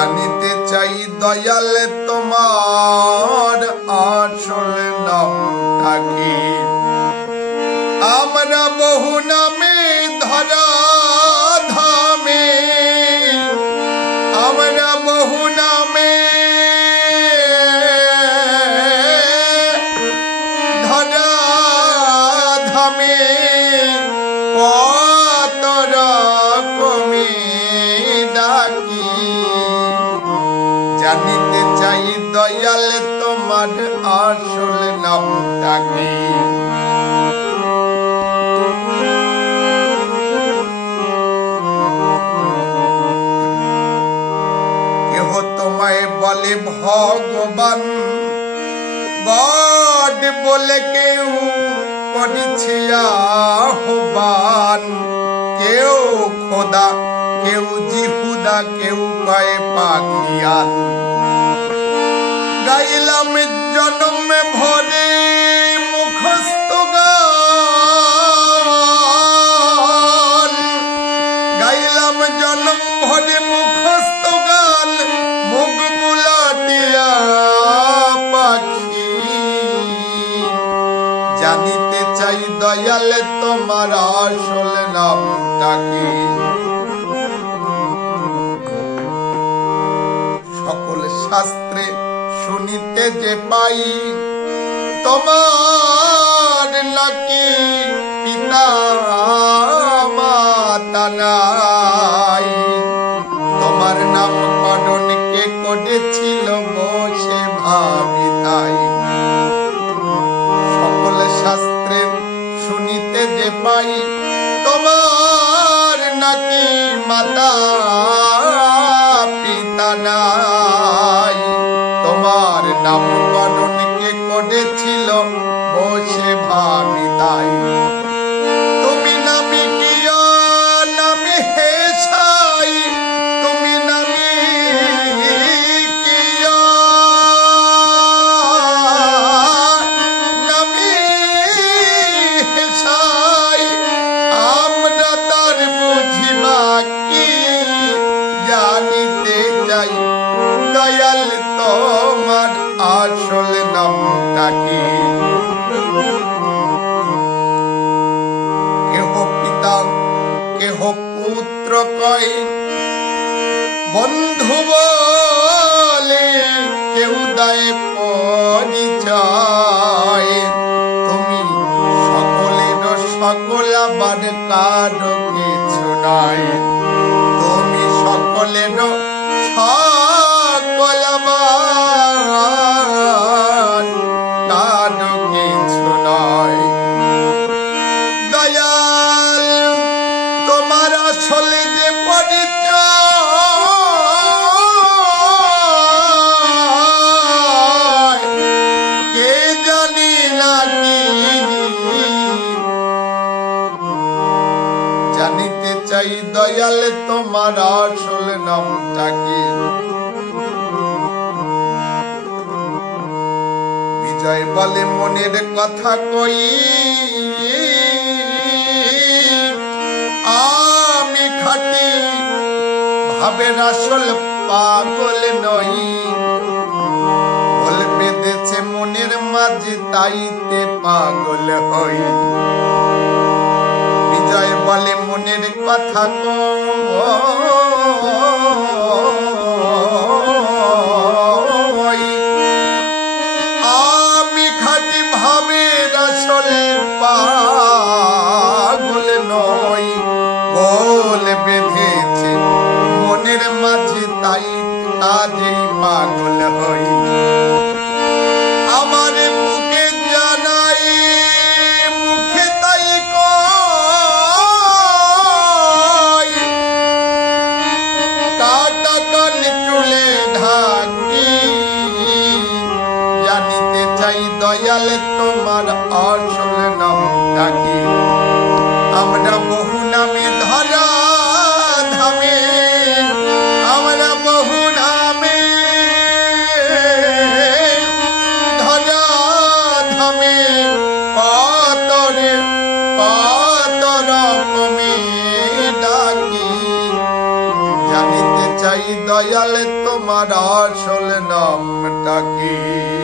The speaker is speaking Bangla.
জানিতে চাই দয়াল তোমার আসল নামটা কি? আমরা বহু নামে ধরা ধামে, আমরা বহু নামে ধরা ধামে কত রকমে ডাকি। জানিতে চাই দয়াল তোমার আসল নামটা কি? কেহ তোমায় বলে ভগবান, গড বলে কেউ করেছে আহ্বান। কেউ খোদা, কেউ জিহুদা, কেউ কয় পাখিয়ান। গাইলাম জন্মে ভরে মুখস্থ গান, গাইলাম জন্ম ভরে মুখস্থ গান, মুখ বুলাটিয়া পাখি। জানিতে চাই দয়াল তোমার আসল নামটা কি? সকল শাস্ত্রে শুনিতে যে পাই তোমার নাকি পিতা মাতা নাই। তোমার নামকরণ কে করেছিল বসে ভাবি তাই। সকল শাস্ত্রে শুনিতে যে পাই তোমার নাকি মাতা পিতা নাই। তোমার নামকরণ কে করেছিল বসে ভাবি তাই। তুমি নামি কিয়া নামি হেসাই, তুমি নামি কিয়া নামি হেসাই। আমরা তার বুঝিবা কি? জানিতে চাই দয়াল তোমার আসল নামটা কি? কেহ পিতা, কেহ পুত্র কয়, বন্ধু বলে কেউ দেয় পরিচয়। তুমি সকলের সকল আবার কারো কিছু নাই। তুমি সকলের সকল আবার কারো কিছু নয়। দয়াল তোমার আসলে যে পরিচয় কে জানি না কি? জানিতে চাই দয়াল তোমার আসল নামটা কি? বিজয় বলে মনের কথা কই, আমি খাটি ভাবের আসল পাগল নই। বল বেঁধেছে মনের মাঝে তাইতে পাগল হই। বিজয় বলে মনের কথা কই, আমি খাটি ভাবের আসল পাগল নই। বল বেঁধেছে মনের মাঝে তাই কাজেই পাগল হই। আমার মুখে জানাই মুখে তাই কই, চাই দয়াল তোমার আসল নামটা কি?